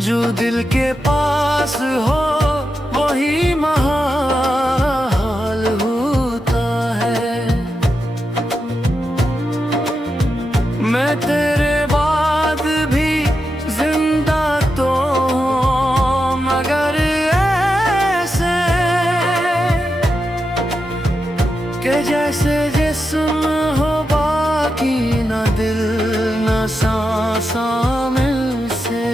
जो दिल के पास हो वही महाल होता है। मैं तेरे बाद भी जिंदा तो हूँ, मगर ऐसे कि जैसे जिस्म हो बाकी न दिल न सांसां मिलसे।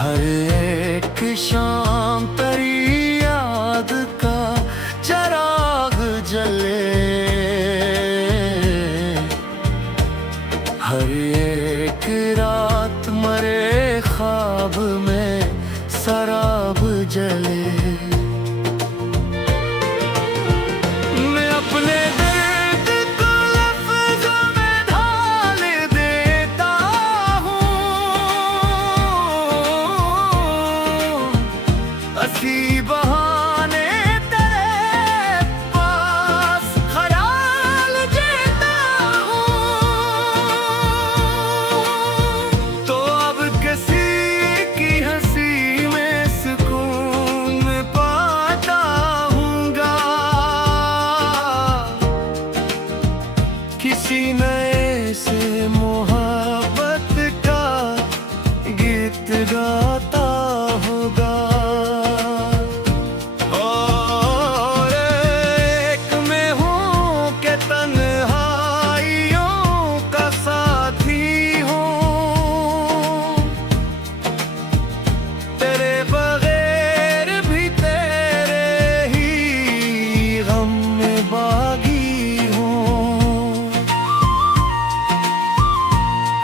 हर एक शाम तेरी याद का चिराग जले, हर एक रात मरे ख्वाब में शराब जले। मैं अपने दर्द को लफ्ज़ों में ढाल देता हूँ, हंसी बहाने तेरे पास ख्याल जीता हूँ। तो अब किसी की हंसी में सुकून पाता हूँगा, किसी नए से मोहब्बत का गीत गाता होगा। और एक में हूँ कि तन्हाइयों का साथी हूँ, तेरे बगैर भी तेरे ही गम में बागी हूँ।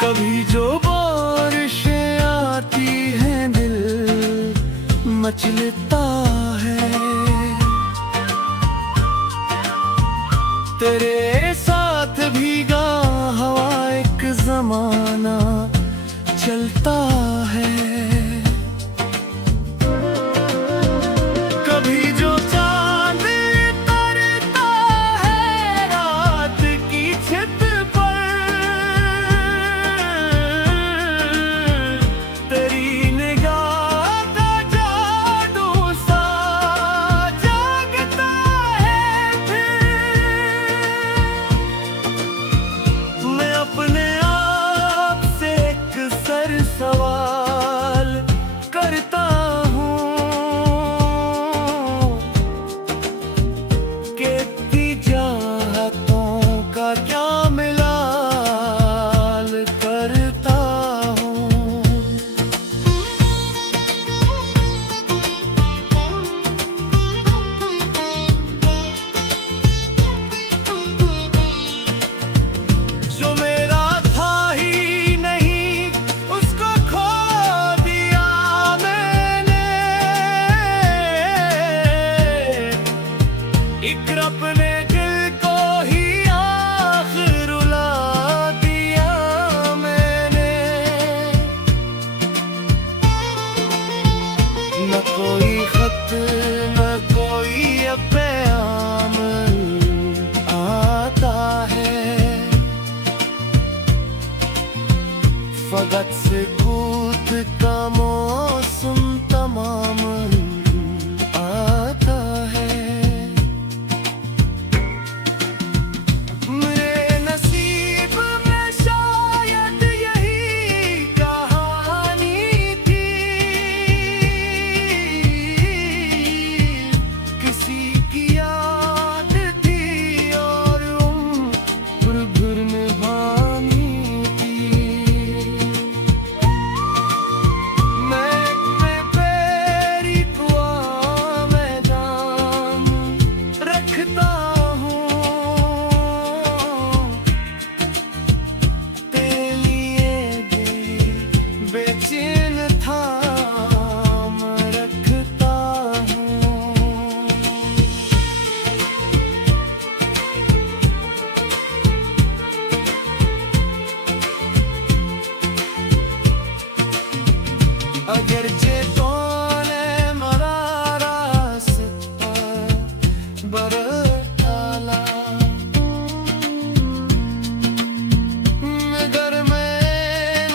कभी जो बारिशें आती हैं दिल मचलता है, तेरे साथ भीगा हवा एक जमाना चलता है। कभी जो चांद उतरता है रात की छत पर, तेरी निगाह का जादू सा जागता है। फिर मैं अपने आप से एक सर सवाल करता हूँ कि इतनी चाहतों का क्या मिलाल करता हूँ। जो मेरा था ही नहीं उसको खो दिया मैंने, एक अपने दिल को ही आखिर रुला दिया मैंने। न कोई खत न कोई पैगाम आता है, फकत सुकूत का मौसम तमाम आता है। मेरे नसीब में शायद यही कहानी थी, किसी की याद थी और उम्र भर निभानी थी। मैं पैरी दुआ मैदान रखता हूँ, तेरे लिए बेचैन था मैं रखता हूँ। अगरचे तूने मरा रास्ता बरताला, मगर मैं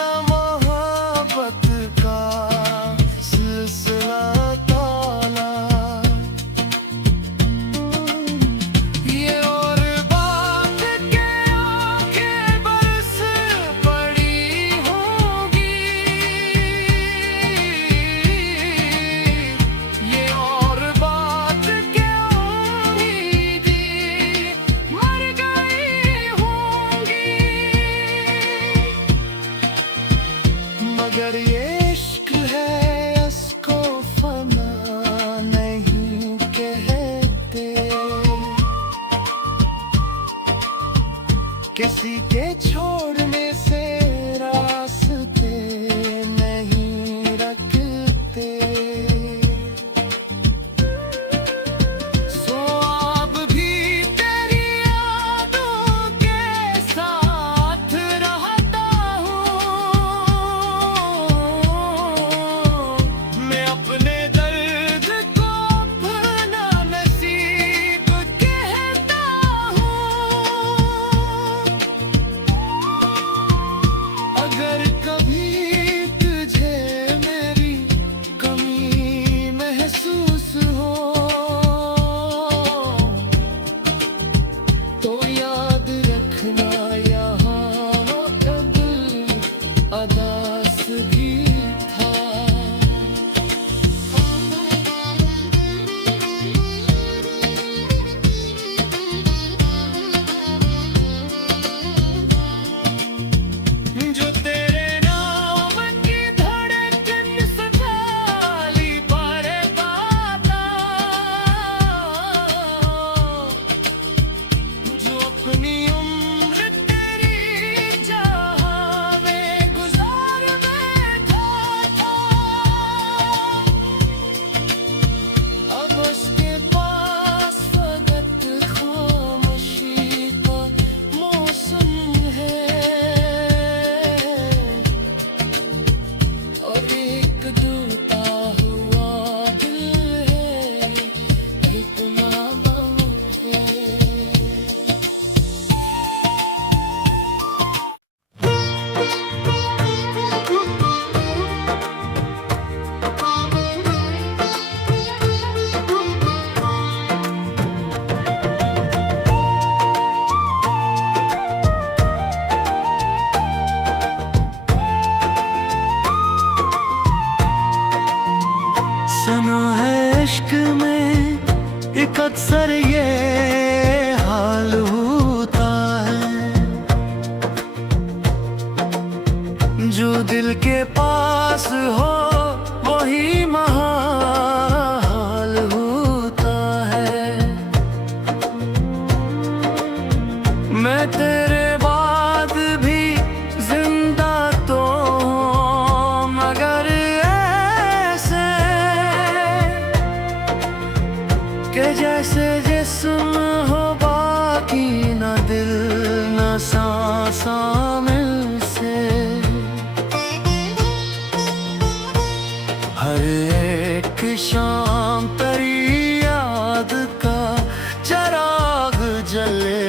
अगर ये इश्क है इसको फना नहीं कहते, किसी के छोड़ने से रास्ते नहीं रखते। सो अब भी तेरी यादों के साथ रहता हूँ, मैं अपने दर्द को अपना नसीब कहता हूँ। अगर कभी तुझे मेरी कमी महसूस हो तो याद रखना यहाँ अब अदास भी था। जो तेरे नाम की धड़कन संभाली पर पाता, जो अपनी उम्र तेरी जहाँ में गुजार बैठा था, अब उसके पास फकत खामोशी का मौसम है और एक डूबता हुआ दिल है, एक नाम है। सुनो है इश्क में एक अक्सर ये हाल होता है, जो दिल के पास हो वही महाल होता है। मैं तेरे बाद भी जिंदा तो हूँ, मगर ऐसे कि जैसे जिस्म हो बाकी न दिल न सांसा मिल से। हर एक शाम तेरी याद का चिराग जले,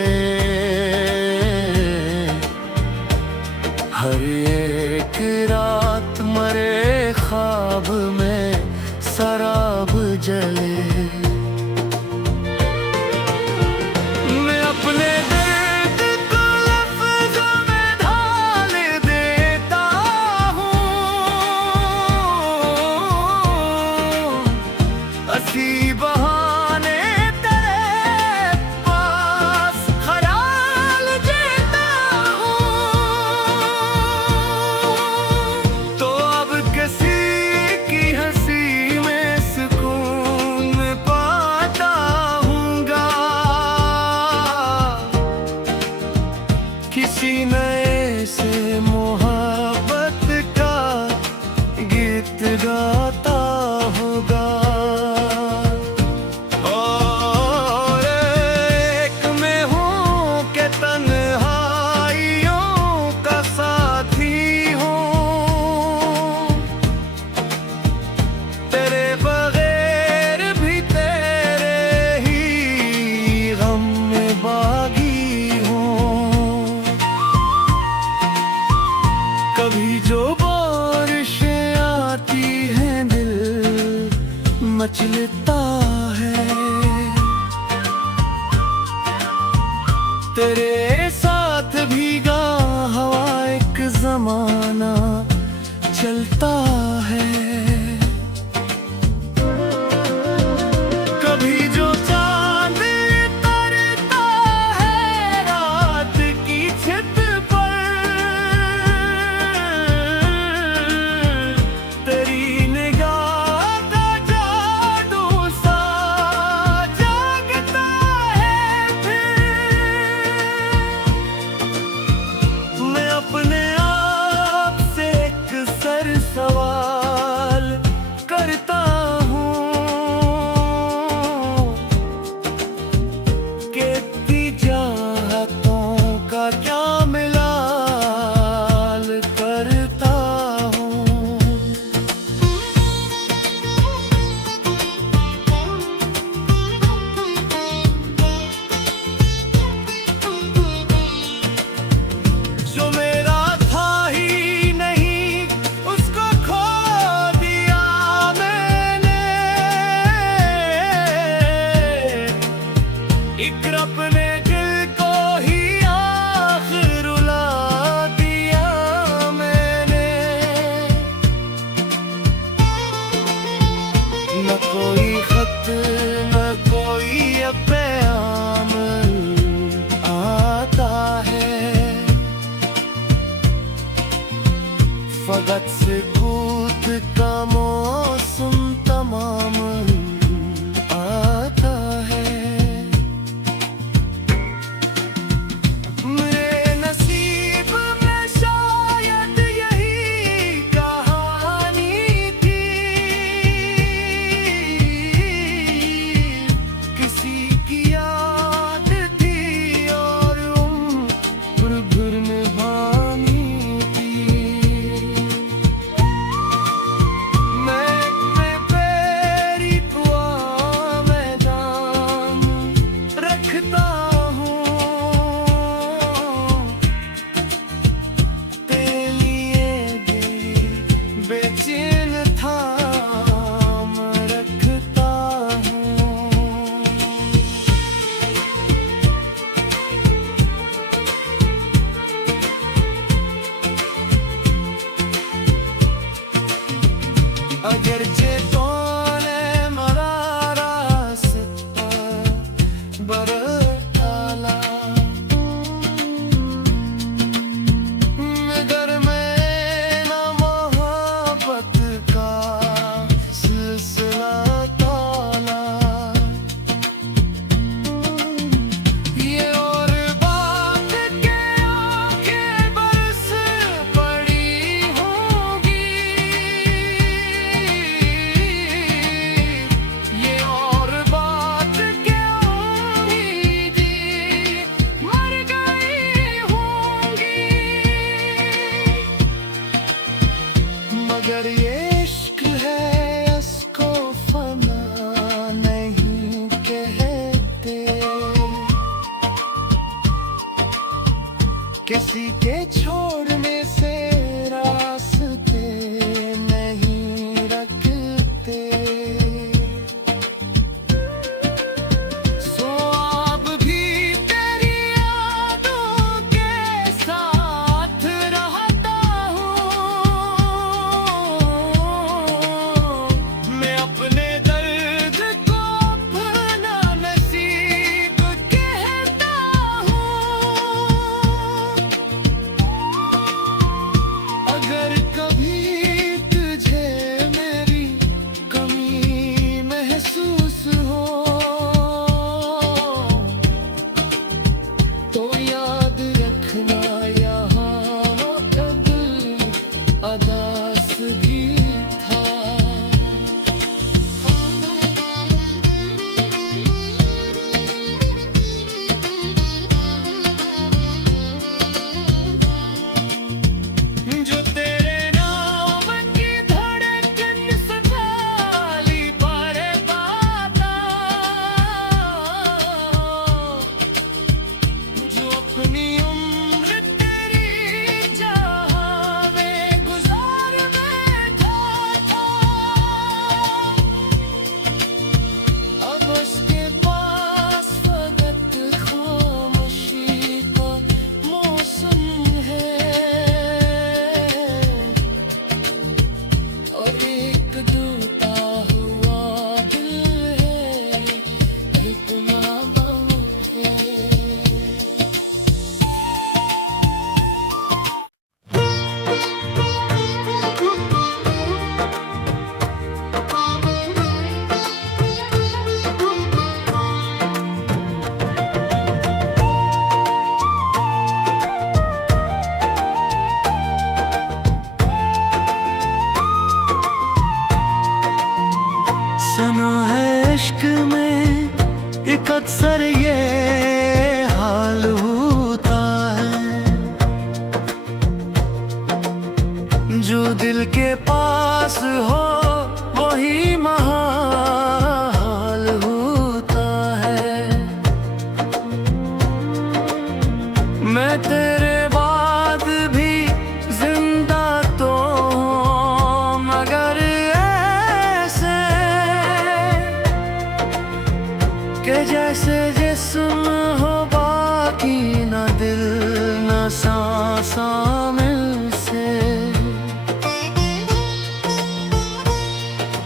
हर एक रात मरे ख्वाब में शराब जले। मैं अपने दर्द को लफ्ज़ों में ढाल देता हूँ, हंसी बहाने तेरे पास ख्याल देता हूँ। तो अब किसी की हंसी में सुकून पाता हूँगा, किसी नए से मोहब्बत का गीत गाता होगा। और एक में हूँ कि तन्हाइयों का साथी हूँ, तेरे बगैर भी तेरे ही गम में बागी हूँ। फकत सुकूत का मौसम तमाम आता है। मेरे नसीब में शायद यही कहानी थी, किसी की याद थी और उम्र भर निभानी थी। मैं पैरी दुआ मैदान रखता हूँ, तेरे लिए बेचैन था मैं रखता हूँ। अगरचे तूने मरा रास्ता बरताला, मगर मैं न मोहब्बत का सिलसिला ताला। ये और बात के आंखें बरस पड़ी होंगी, ये और बात के उम्मीदी मर गई होंगी। मगर ये इश्क है इसको फना नहीं कहते, किसी के छोड़ने से रास्ते नहीं रखते। सो अब भी तेरी यादों के साथ रहता हूँ, मैं अपने दर्द को अपना नसीब कहता हूँ। अगर कभी तुझे मेरी कमी महसूस हो तो याद रखना यहाँ अब अदास भी था। जो तेरे नाम की धड़कन संभाली पर पाता, जो अपनी उम्र तेरी जहाँ में गुजार बैठा था, अब उसके पास फकत खामोशी का मौसम है और एक टूटा हुआ दिल है, एक माँ-बाप है। सुनो है इश्क में एक अक्सर ये हाल होता है, जो दिल के पास हो वही महाल होता है। मैं तेरे बाद भी जिंदा तो हूँ, मगर ऐसे कि जैसे जिस्म हो बाकी न दिल न सांस शामिल से।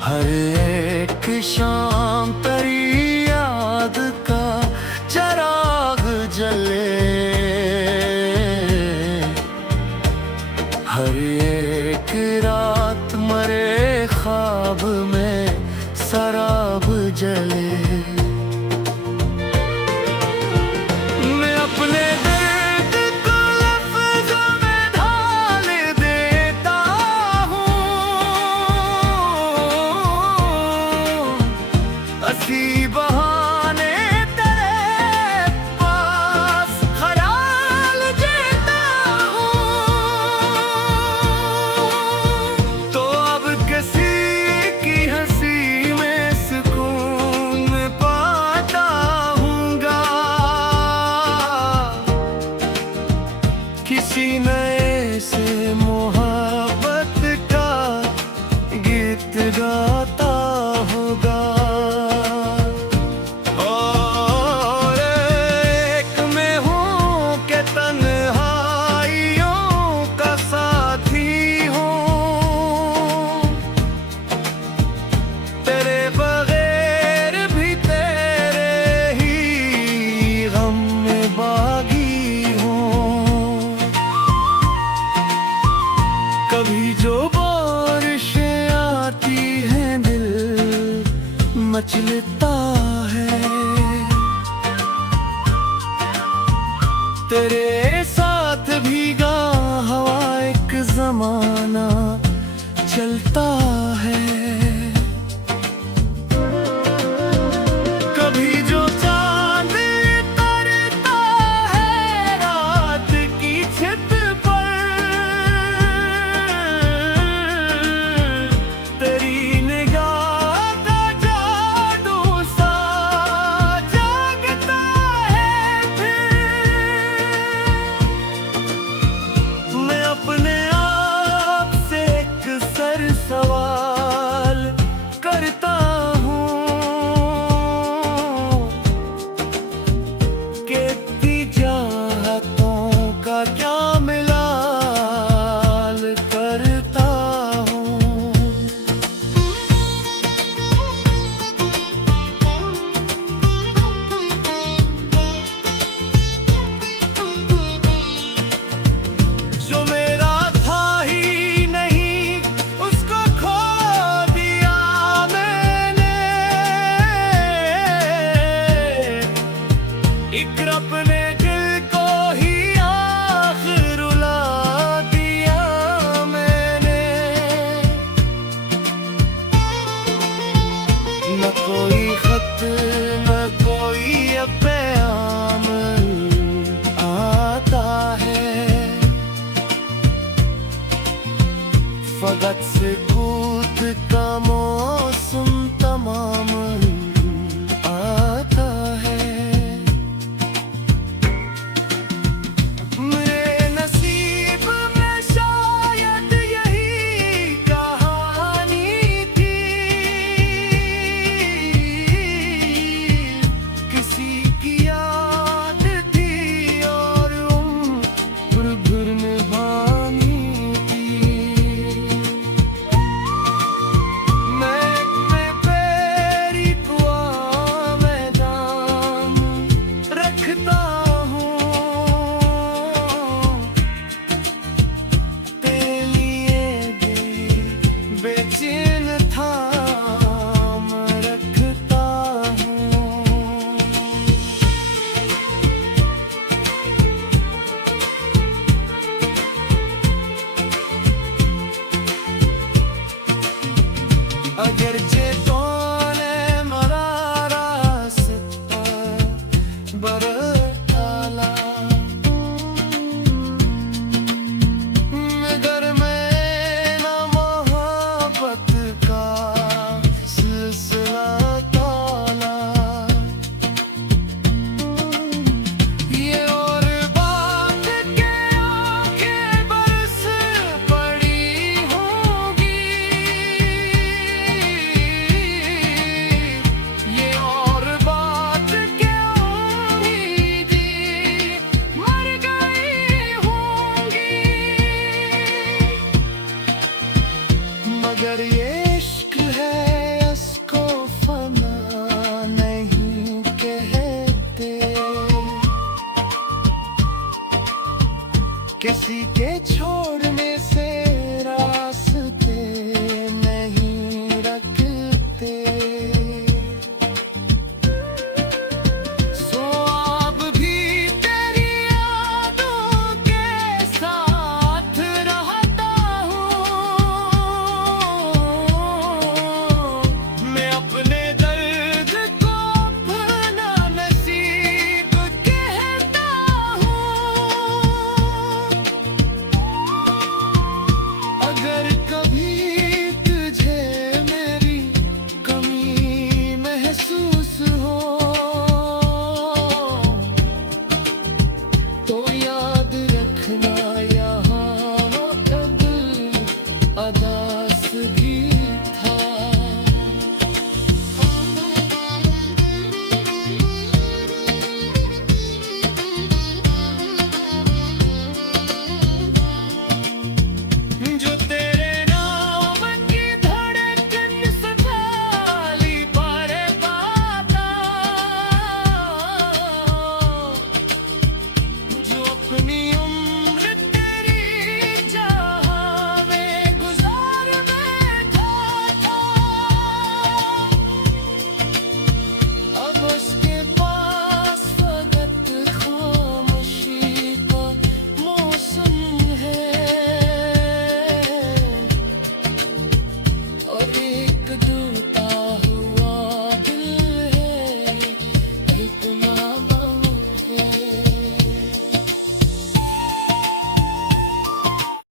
हर एक शाम तेरी याद का चिराग जले, हर एक से मोहब्बत का गीत गाता होगा। और एक में हूँ कि तन्हाइयों का साथी हूँ, तेरे बगैर भी तेरे ही गम में बागी हूँ। कभी जो बारिशें आती हैं दिल मचलता है, तेरे साथ भीगा हवा एक जमाना चलता है। कभी जो चांद उतरता है रात की छत पर, तेरी निगाह का जादू सा जागता है। फिर मैं अपने आप से एक सर सवाल करता हूँ कि इतनी चाहतों का क्या मिलाल करता हूँ। जो मेरा था ही नहीं उसको खो दिया मैंने, एक अपने दिल को ही आखिर रुला दिया मैंने। न कोई खत न कोई पैगाम आता है, फकत सुकूत का मौसम तमाम आता है। मेरे नसीब में शायद यही कहानी थी, किसी की याद थी और उम्र भर निभानी थी। मैं पैरी कुआ मैदान रखता हूँ, तेरे लिए बेचैन थाम रखता हूँ। अगरचे तूने मरा रास्ता बरताला, मगर मैं न मोहब्बत का सिलसिला तोला। ये और बात के आंखें बरस पड़ी होंगी, ये और बात के उम्मीदें मर गई होंगी। मगर ये इश्क है इसको फना नहीं कहते, किसी के छोड़ने से